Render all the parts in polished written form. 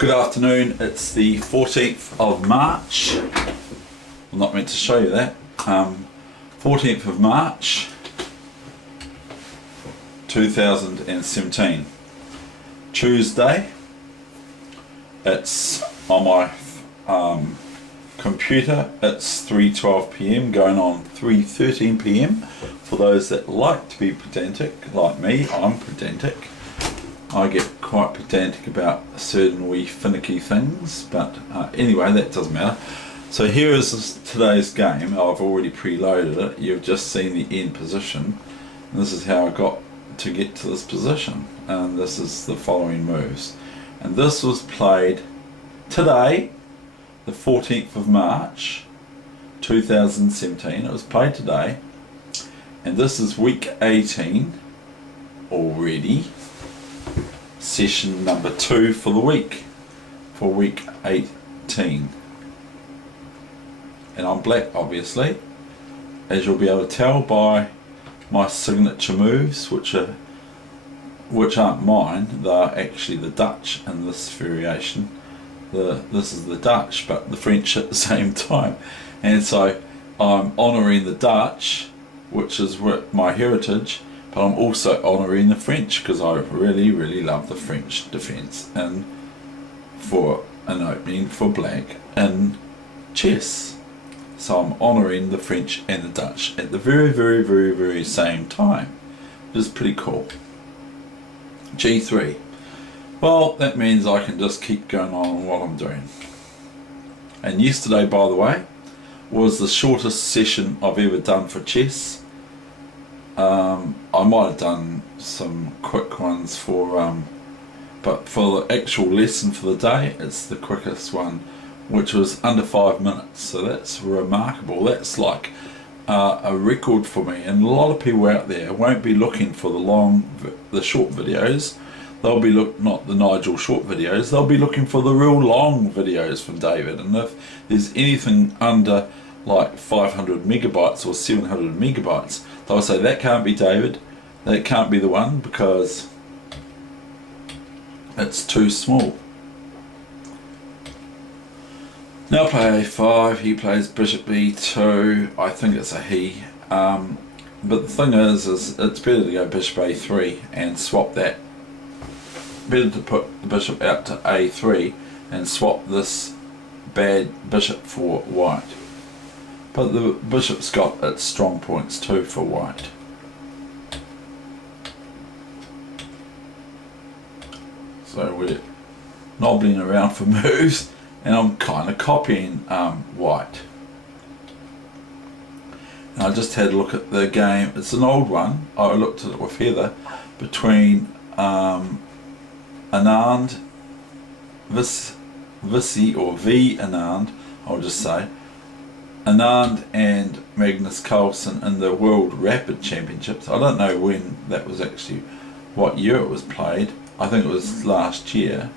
Good afternoon, it's the 14th of March. I'm not meant to show you that. 14th of March 2017. Tuesday. It's on my computer. It's 3:12 PM going on 3:13 PM. For those that like to be pedantic, like me, I'm pedantic. I get quite pedantic about certain wee finicky things, but anyway, that doesn't matter. So here is today's game. I've already preloaded it. You've just seen the end position. And this is how I got to get to this position. And this is the following moves. And this was played today, the 14th of March 2017. It was played today. And this is week 18 already. Session number 2 for the week, for week 18. And I'm black, obviously, as you'll be able to tell by my signature moves, which aren't mine. They're actually the Dutch in this variation. This is the Dutch, but the French at the same time. And so I'm honouring the Dutch, which is my heritage, but I'm also honouring the French because I really love the French defence and for an opening for black in chess. So I'm honouring the French and the Dutch at the very same time, which is pretty cool. G3. Well, that means I can just keep going on what I'm doing. And yesterday, by the way, was the shortest session I've ever done for chess. I might have done some quick ones but for the actual lesson for the day, it's the quickest one, which was under 5 minutes. So that's remarkable. That's like a record for me. And a lot of people out there won't be looking for the short videos. They'll be not the Nigel short videos. They'll be looking for the real long videos from David. And if there's anything under like 500 megabytes or 700 megabytes, they'll say that can't be David, that can't be the one because it's too small. Now play a5, he plays bishop b2, I think it's a he, but the thing is it's better to go bishop a3 and swap that. Better to put the bishop out to a3 and swap this bad bishop for white. But the bishop's got its strong points too for white. So we're nobbling around for moves, and I'm kind of copying white. And I just had a look at the game. It's an old one. I looked at it with Heather between Anand Visi or V Anand, I'll just say. Anand and Magnus Carlsen in the World Rapid Championships. I don't know when that was actually, what year it was played. I think it was last year.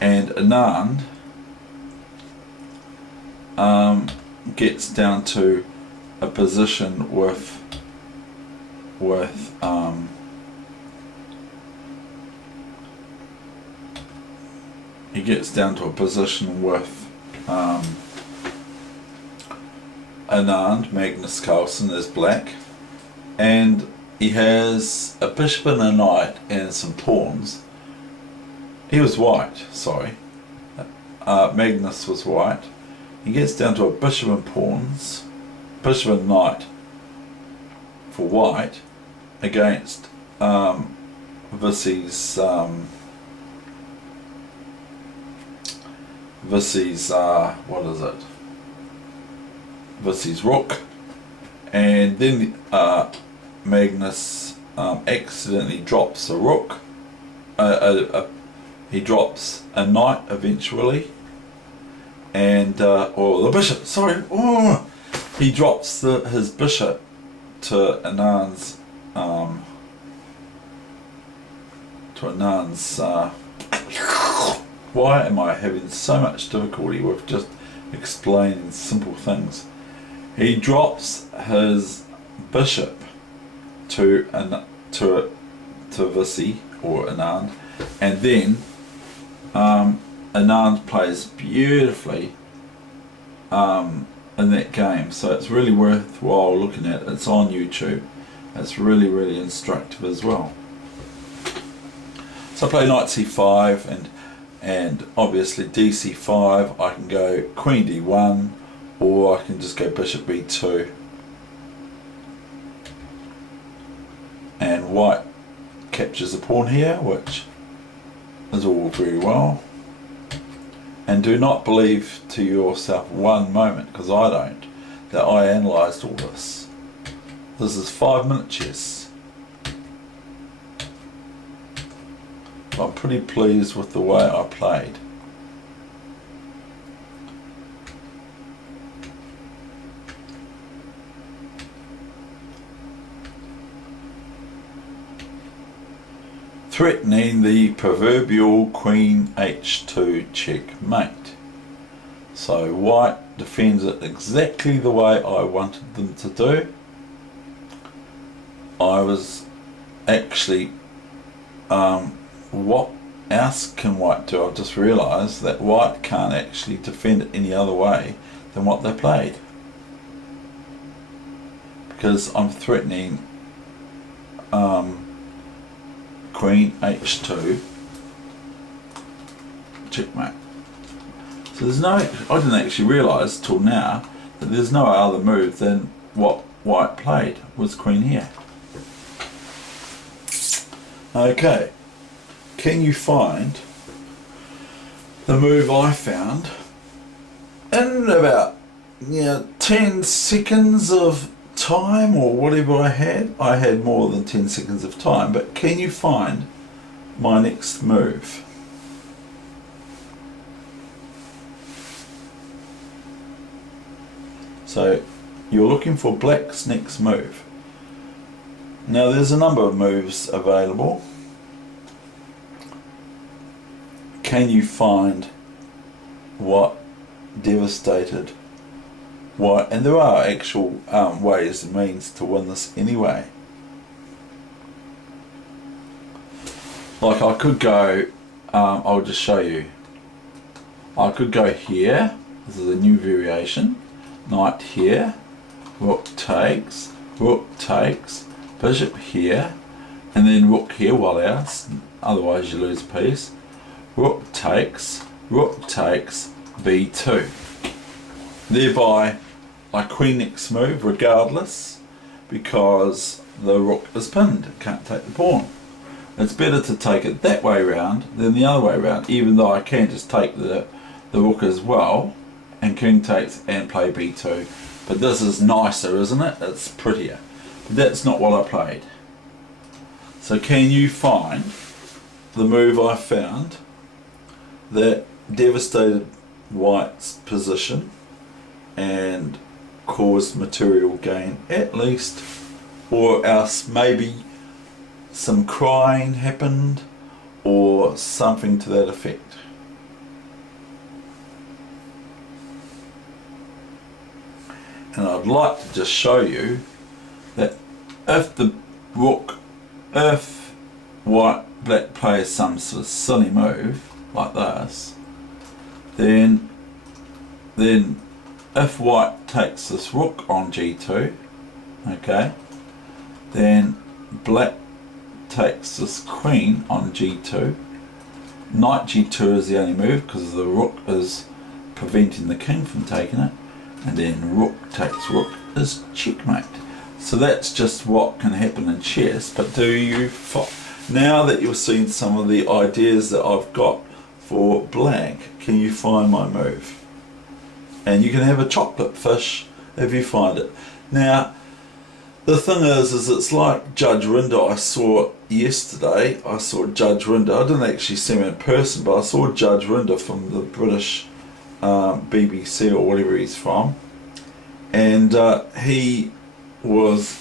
And Anand gets down to a position with he gets down to a position with Anand, Magnus Carlsen is black, and he has a bishop and a knight and some pawns. He was white, sorry. Magnus was white. He gets down to a bishop and pawns, bishop and knight for white against Visi's what is it? Visi's rook, and then Magnus accidentally drops a rook. He drops a knight eventually, and or the bishop. Sorry, he drops his bishop to Anand's Why am I having so much difficulty with just explaining simple things? He drops his bishop to Visi or Anand, and then Anand plays beautifully in that game, so it's really worthwhile looking at. It's on YouTube. It's really, really instructive as well. So I play knight c5 and obviously dc5. I can go queen d1, or I can just go bishop b2. And white captures a pawn here, which is all very well. And do not believe to yourself one moment, because I don't, that I analysed all this. This is 5-minute chess. I'm pretty pleased with the way I played. Threatening the proverbial queen h2 checkmate. So white defends it exactly the way I wanted them to do. I was actually, what else can white do? I've just realised that white can't actually defend it any other way than what they played, because I'm threatening queen h2 checkmate. So there's no, I didn't actually realise till now that there's no other move than what white played, was queen here. Okay, can you find the move I found in about 10 seconds of time, or whatever I had? I had more than 10 seconds of time, but can you find my next move? So you're looking for black's next move. Now there's a number of moves available. Can you find what devastated white? And there are actual ways and means to win this anyway. Like I could go, I'll just show you. I could go here, this is a new variation, knight here, rook takes, bishop here, and then rook here, while else, otherwise you lose a piece. Rook takes, b2. Thereby, my queen next move regardless, because the rook is pinned, it can't take the pawn. It's better to take it that way round than the other way round, even though I can just take the rook as well, and king takes and play b2. But this is nicer, isn't it? It's prettier. But that's not what I played. So can you find the move I found that devastated white's position and caused material gain at least, or else maybe some crying happened or something to that effect? And I'd like to just show you that if the rook, if black plays some sort of silly move like this, then if white takes this rook on g2, okay, then black takes this queen on g2. Knight g2 is the only move because the rook is preventing the king from taking it, and then rook takes rook is checkmate. So that's just what can happen in chess. But do you, now that you've seen some of the ideas that I've got for black, can you find my move? And you can have a chocolate fish if you find it. Now the thing is it's like Judge Rinder. I saw yesterday, I saw Judge Rinder. I didn't actually see him in person, but I saw Judge Rinder from the British BBC or whatever he's from, and he was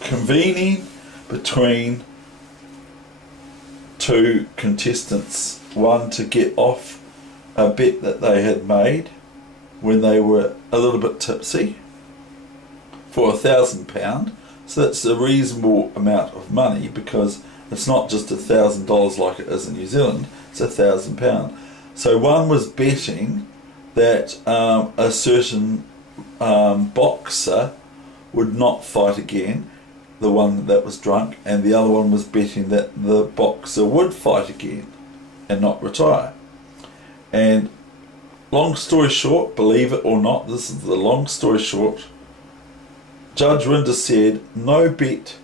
convening between two contestants, one to get off a bet that they had made when they were a little bit tipsy for £1,000. So that's a reasonable amount of money, because it's not just $1,000 like it is in New Zealand, it's £1,000. So one was betting that a certain boxer would not fight again, the one that was drunk, and the other one was betting that the boxer would fight again and not retire. And long story short, believe it or not, this is the long story short, Judge Rinder said no bets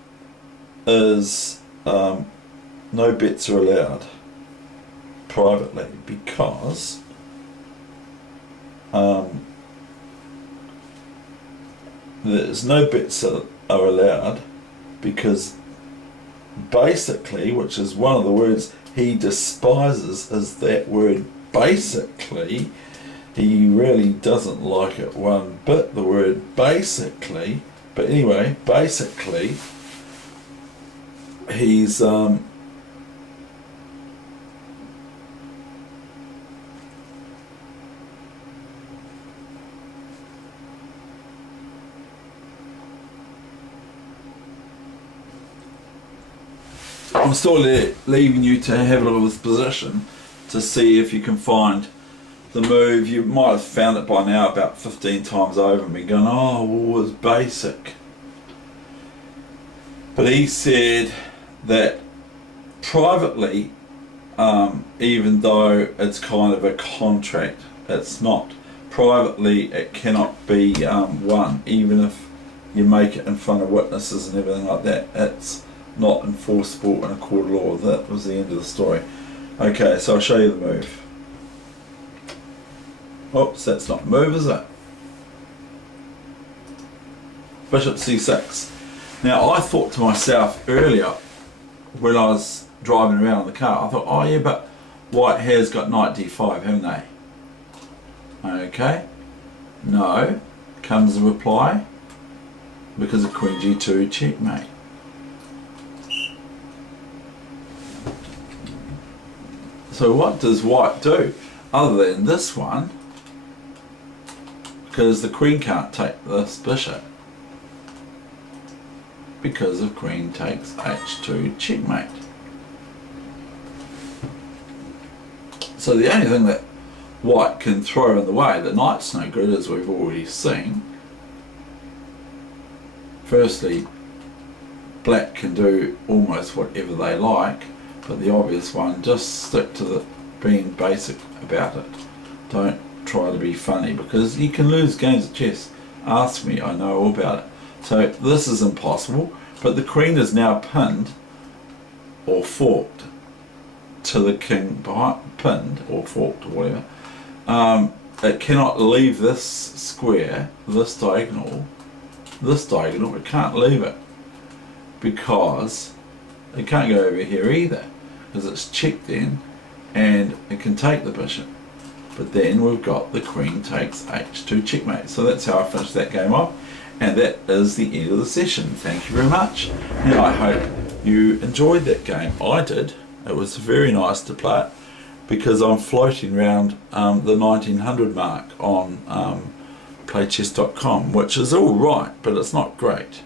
are allowed privately because there's no bets that are allowed because basically, which is one of the words he despises, is that word basically. He really doesn't like it one bit, the word basically. But anyway, basically, he's I'm still leaving you to have a look at this position to see if you can find the move. You might have found it by now about 15 times over and been going, oh, well, it's basic. But he said that privately, even though it's kind of a contract, it's not. Privately, it cannot be won, even if you make it in front of witnesses and everything like that. It's not enforceable in a court of law. That was the end of the story. Okay, so I'll show you the move. Oops, that's not a move, is it? Bishop c6. Now, I thought to myself earlier, when I was driving around in the car, I thought, oh yeah, but white has got knight d5, haven't they? Okay. No. Comes the reply, because of queen g2, checkmate. So what does white do? Other than this one, because the queen can't take this bishop, because of queen takes h2, checkmate. So the only thing that white can throw in the way, the knight's no good, as we've already seen. Firstly, black can do almost whatever they like, but the obvious one, just stick to the being basic about it. Don't try to be funny, because you can lose games of chess. Ask me, I know all about it. So this is impossible, but the queen is now pinned or forked to the king behind, pinned or forked or whatever. It cannot leave this square, this diagonal, it can't leave it, because it can't go over here either, because it's checked then, and it can take the bishop. But then we've got the queen takes h2, checkmate. So that's how I finished that game off, and that is the end of the session. Thank you very much, and I hope you enjoyed that game. I did. It was very nice to play it, because I'm floating around the 1900 mark on playchess.com, which is all right, but it's not great.